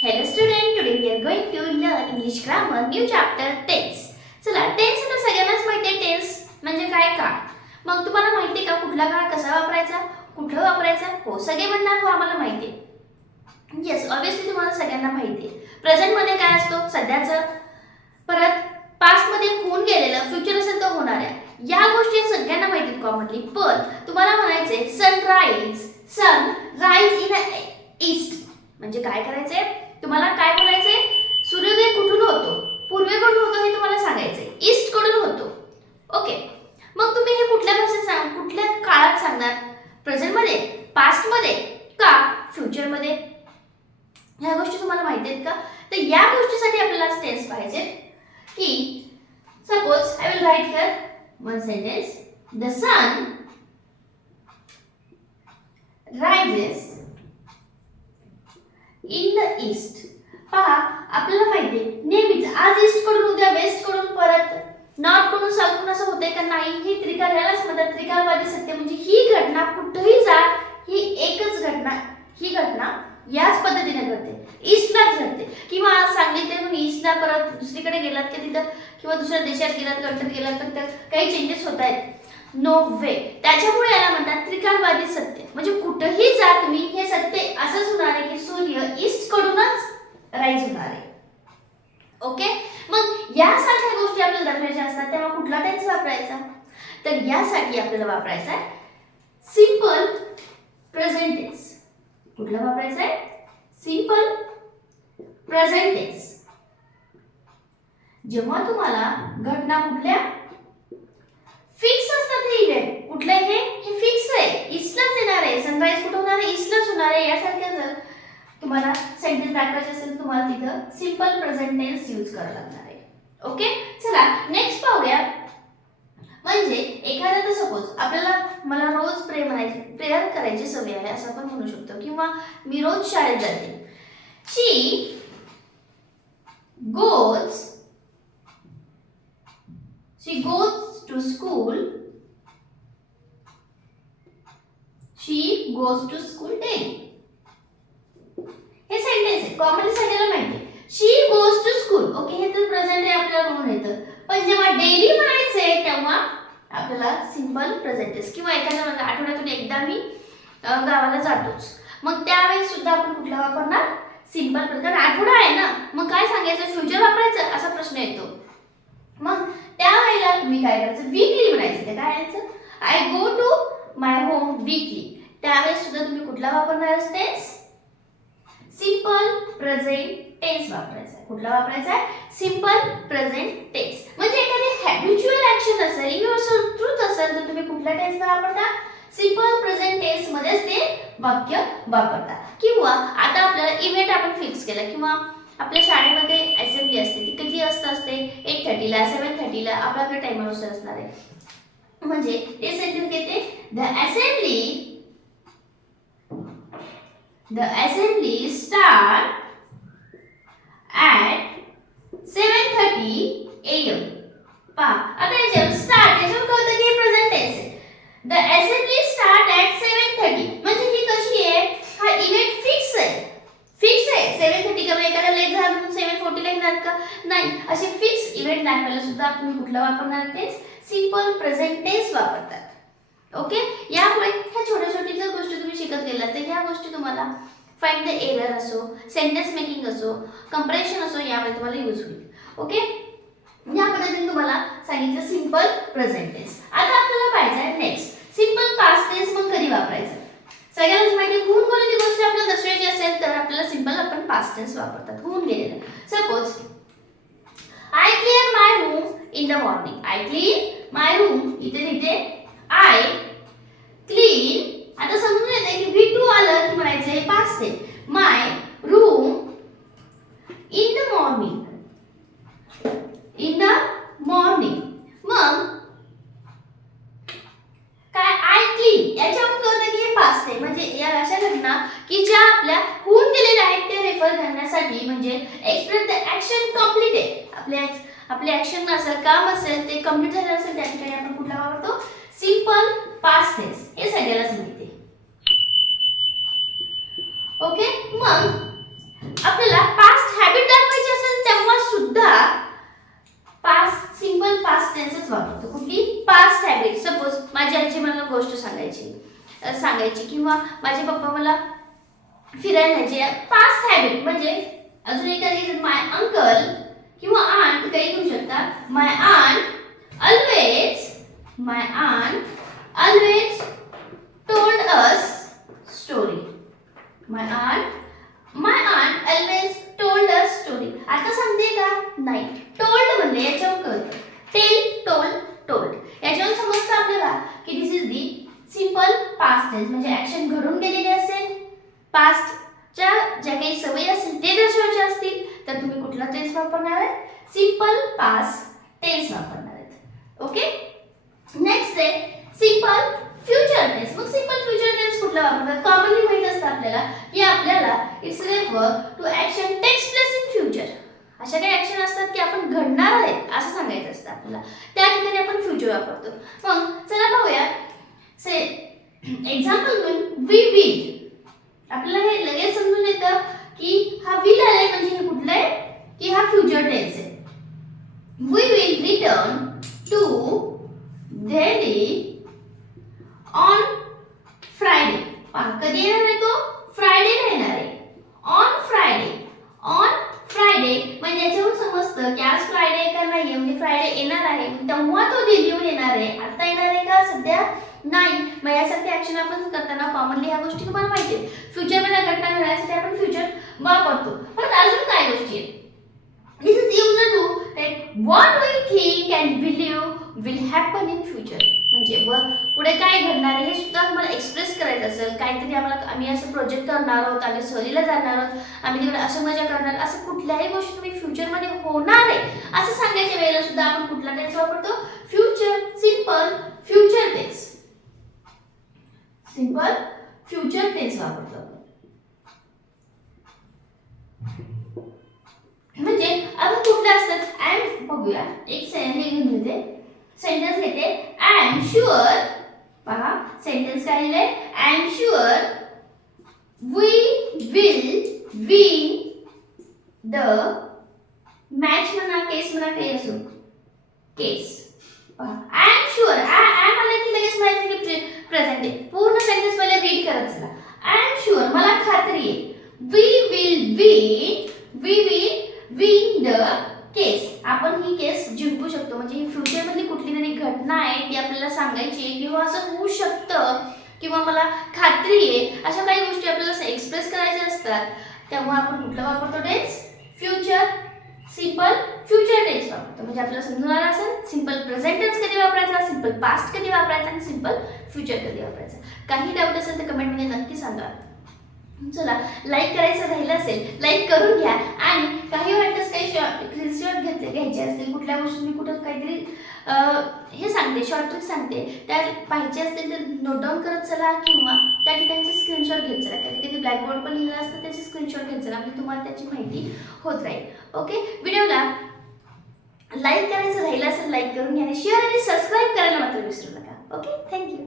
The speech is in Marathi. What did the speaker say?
Hello student, today we are going to learn English grammar new chapter tense. चला टेन्स आता सगळ्यांनाच माहिती आहे टेन्स म्हणजे काय काळ. मग तुम्हाला माहिती आहे का कुठला काळ कसा वापरायचा, कुठं वापरायचा? हो सगळे म्हणणार हो आम्हाला माहिती आहे. येस ऑब्वियसली तुम्हाला सगळ्यांना माहिती आहे. प्रेझेंट मध्ये काय असतो सध्याचं, परत पास्ट मध्ये होऊन गेलेलं, फ्युचर असेल तर होणाऱ्या. या गोष्टी सगळ्यांना माहिती आहेत कॉमनली. पण तुम्हाला म्हणायचे सन राईज इन ईस्ट म्हणजे काय करायचंय, तुम्हाला काय बोलायचंय, सूर्योदय कुठून होतो, पूर्वेकडून होतो हे तुम्हाला सांगायचंय, ईस्ट कडून होतो. ओके, मग तुम्ही हे कुठल्या भाषेत कुठल्या काळात सांगणार, प्रेझेंट मध्ये, पास्ट मध्ये का फ्युचर मध्ये? ह्या गोष्टी तुम्हाला माहिती आहेत का? तर या गोष्टीसाठी आपल्याला टेन्स पाहिजे की suppose I will write here one sentence, the sun rises in the east. पहा आपल्याला माहिती आहे नेहमीच आज ईस्ट कडून उद्या वेस्ट कडून परत नॉर्थ कडून साऊथ कडून असं होतंय का? नाही. ही त्रिकाल यालाच म्हणतात त्रिकालवादी सत्य. म्हणजे ही घटना कुठेही जा ही एकच घटना, ही घटना याच पद्धतीने घडते, ईस्टलाच घडते. किंवा आज सांगितले तुम्ही ईस्टला परत दुसरीकडे गेलात की तिथं किंवा दुसऱ्या देशात गेलात, कंट्रीत गेलात तर काही चेंजेस होत आहेत? नो वे. त्याच्यामुळे याला म्हणतात त्रिकालवादी सत्य. म्हणजे कुठेही जा तुम्ही हे सत्य असंच होणार आहे की सूर्य ईस्ट कडूनच राईज होणार आहे. ओके, मग यासारख्या गोष्टी आपल्याला दाखवायच्या असतात तेव्हा कुठला टेन्स वापरायचा? तर यासाठी आपल्याला वापरायचा आहे सिंपल प्रेझेंट टेन्स. कुठला वापरायचा आहे? Simple present tense. जेव्हा तुम्हाला घटना कुठल्या फिक्स असतात, हे इव्हेंट कुठले हे फिक्स आहे, ईस्टलाच येणार आहे, सनराईज कुठे होणार आहे, ईस्टलाच होणार आहे. यासारख्या जर तुम्हाला सेंटेन्स दाखवायचे असेल तुम्हाला तिथं सिंपल प्रेझेंट टेन्स यूज करावा लागणार आहे. ओके, चला नेक्स्ट पाहूया. म्हणजे एखाद्या सपोज आपल्याला मला रोज प्रेयर करायची सवय आहे असं आपण म्हणू शकतो, किंवा मी रोज शाळेत जाते. शी goes to school. She goes to school daily. हे सेंटेन्स आहे, कॉमनली सगळ्यांना माहिती आहे. शी गोज टू स्कूल. ओके, हे तर प्रेझेंट आहे आपल्याला म्हणून येतं. पण जेव्हा डेली म्हणायचंय तेव्हा आपल्याला सिंपल प्रेझेंट टेन्स, किंवा एखाद्या आठवड्यातून एकदा मी गावाला जातोच, मग त्यावेळेस सुद्धा आपण कुठला वापरणार? सिंपल. कारण आठवडा आहे ना, मग काय सांगायचं, फ्युचर वापरायचं असा प्रश्न येतो. मग त्यावेळेला तुम्ही काय करायचं, वीकली म्हणायचं. ते काय यायचं, I go to my home weekly. त्यावेळेस सुद्धा तुम्ही कुठला वापरणार टेन्स? सिंपल प्रेझेंट टेन्स वापरायचा. कुठला वापरायचा आहे? Simple present tense. म्हणजे एखादी हॅबिच्युअल ऍक्शन असेल, युनिव्हर्सल ट्रूथ असेल तर तुम्ही कुठल्या टेन्सला वापरता? सिंपल प्रेझेंट टेन्स मध्येच ते वाक्य वापरता. किंवा आता आपल्याला इव्हेंट आपण फिक्स केला, किंवा आपल्या शाळेमध्ये असेंब्ली असते, ती कधी असते 8:30 ला 7:30 ला आपल्या टाइमनुसार असणार आहे. म्हणजे ते सेंटेन्स येते, the assembly start at 7:30 AM. पहा आता याच्यावर स्टार्ट, याच्यावर कळतं की हे प्रेझेंट टेन्स आहे. the assembly start at 7:30 म्हणजे ही कशी आहे, हा इव्हेंट फिक्स आहे. 7:30 का एखादा लेट झाला म्हणून 7:40 ला येणार का? नाही. असे फिक्स इव्हेंट दाखवायला सुद्धा तुम्ही कुठला वापरणार टेन्स? सिंपल प्रेझेंट टेन्स वापरतात. ओके, यामुळे ह्या छोट्या छोट्या जर गोष्टी तुम्ही शिकत गेलात तर ह्या गोष्टी तुम्हाला फाइंड द एरर असो, सेंटेन्स मेकिंग असो, कंपॅरिझन असो, यामध्ये तुम्हाला यूज होईल. ओके, या पद्धतीने तुम्हाला सांगितलं सिंपल प्रेझेंट टेन्स. आता आपल्याला पाहिजे आहे नेक्स्ट सिंपल पास्ट टेन्स. मग कधी वापरायचं? सगळ्यांनाच माहिती, होऊन गेलेली गोष्ट आपल्याला दर्शवायची असेल तर आपल्याला सिंपल आपण पास्ट टेन्स वापरतात. होऊन गेलेलं. Suppose I clean my room in the morning. I clean my room, इथे लिहिते आय क्लीन. आता समजून येते की V2 आलं की म्हणायचं हे पास्ट आहे. माय रूम इन द मॉर्निंग. मग काय, आय क्लीन याच्यावरून कळतं की हे पास्ट आहे. म्हणजे या अशा घटना की ज्या आपल्या होऊन गेलेल्या आहेत ते रेफर करण्यासाठी, म्हणजे एक्सप्रेस द ऍक्शन कम्प्लीटेड. आपले ऍक्शन असेल, काम असेल, ते कम्प्लीट झालं असेल त्या ठिकाणी आपण कुठला वापरतो? Simple past tense. हे सगळ्यालाच माहिती आहे. ओके, मग आपल्याला पास्ट हॅबिट दाखवायची असेल तेव्हा सुद्धा पास्ट सिंपल पास्ट टेन्सच वापरतो. कुठली पास्ट हॅबिट. सपोज माझी आजी मला गोष्ट सांगायची किंवा माझे पप्पा मला फिरायला न्यायचे. पास्ट हॅबिट म्हणजे अजून एखादी माय अंकल किंवा आंट काही घेऊ शकता. My aunt always told us story. My aunt always told us story. आता सांगते का? नाही. टोल्ड म्हणजे याच्यावर कळतं. टेल, टोल्ड याच्यावर समजतं आपल्याला की this is the simple past tense म्हणजे ऍक्शन घडून गेलेले असेल, पास्टच्या ज्या काही सवयी असतील ते दर्शवायचे असतील तर तुम्ही कुठला टेन्स वापरणार आहे? सिंपल पास्ट टेन्स वापरणार आहेत. ओके. नेक्स्ट आहे सिंपल फ्युचर टेन्स. मग सिंपल फ्युचर टेन्स कुठला वापरतात? कॉमनली माहित असतं आपल्याला की आपल्याला it's refer to action takes place in future. अशा काही ऍक्शन असतात की आपण घडणार आहेत असं सांगायचं असतं आपल्याला, त्या ठिकाणी आपण फ्युचर वापरतो. मग चला पाहूया. से एक्झाम्पल घेऊन वी विल. आपल्याला हे लगेच समजून येतं की हा विल आलाय म्हणजे हे कुठलं आहे की हा फ्युचर टेन्स आहे. We will return to Delhi on Friday. कधी येणार आहे तो? फ्रायडेला येणार आहे. ऑन फ्रायडे म्हणजे याच्यावर समजतं की आज फ्रायडे का नाही म्हणजे फ्रायडे येणार आहे तेव्हा तो दिल्लीहून येणार आहे. आता येणार आहे का? सध्या नाही. मग यासारखे ऍक्शन आपण करताना कॉमनली ह्या गोष्टी तुम्हाला माहिती आहेत. फ्युचर मध्ये घटना घडण्यासाठी आपण फ्युचर वापरतो. पण अजून काय गोष्टी आहेत? This is used to what we think and believe will happen in future. म्हणजे पुढे काय घडणार आहे हे सुद्धा तुम्हाला एक्सप्रेस करायचं असेल. काहीतरी आम्ही असं प्रोजेक्ट करणार आहोत, आम्ही सहलीला जाणार आहोत, आम्ही तिकडे असं मजा करणार, असं कुठल्याही गोष्टी तुम्ही फ्युचरमध्ये होणार आहे असं सांगायच्या वेळेला सुद्धा आपण कुठला टेन्स वापरतो? Future. Simple future tense. Simple future tense वापरतो. म्हणजे आपण कुठले असतात? आय एम बघूया. एक सेंटेन्स घेते. I am sure. पहा सेंटेन्स काय लिहिलंय? I am sure we will win the match. म्हणा केस म्हणा काही असो. Case. I am sure. I मला की लगेच माहिती की प्रेझेंट आहे. पूर्ण सेंटेन्स मला रीड करत चला. आय एम शुअर मला खात्री आहे. वी विल विन द केस. आपण ही केस जिंकू शकतो. म्हणजे ही फ्युचर मधली कुठली तरी घटना आहे ती आपल्याला सांगायची आहे किंवा असं होऊ शकतं किंवा मला खात्री आहे अशा काही गोष्टी आपल्याला एक्सप्रेस करायच्या असतात तेव्हा आपण कुठला वापरतो tense? Future. Simple future tense वापरतो. म्हणजे आपल्याला समजून आलं असेल सिंपल प्रेझेंट टेन्स कधी वापरायचा, सिंपल पास्ट कधी वापरायचा आणि सिंपल फ्युचर कधी वापरायचा. काही डाऊट असेल तर कमेंटमध्ये नक्की सांगा. चला लाईक करायचं राहिलं असेल लाईक करून घ्या. आणि काही वाटतंच काही स्क्रीनशॉट घ्यायचे असतील कुठल्या गोष्टी मी कुठं काहीतरी हे सांगते शॉर्ट ट्रिक सांगते त्या पाहिजे असतील तर नोट डाऊन करत चला किंवा त्या ठिकाणचे स्क्रीनशॉट घेत चला. कधी कधी ब्लॅकबोर्ड पण लिहिलं असतं त्याचे स्क्रीनशॉट घेत चला म्हणजे तुम्हाला त्याची माहिती होत राहील. ओके. व्हिडिओला लाईक करायचं राहिलं असेल लाईक करून घ्या आणि शेअर आणि सबस्क्राईब करायला मात्र विसरू नका. ओके. थँक्यू.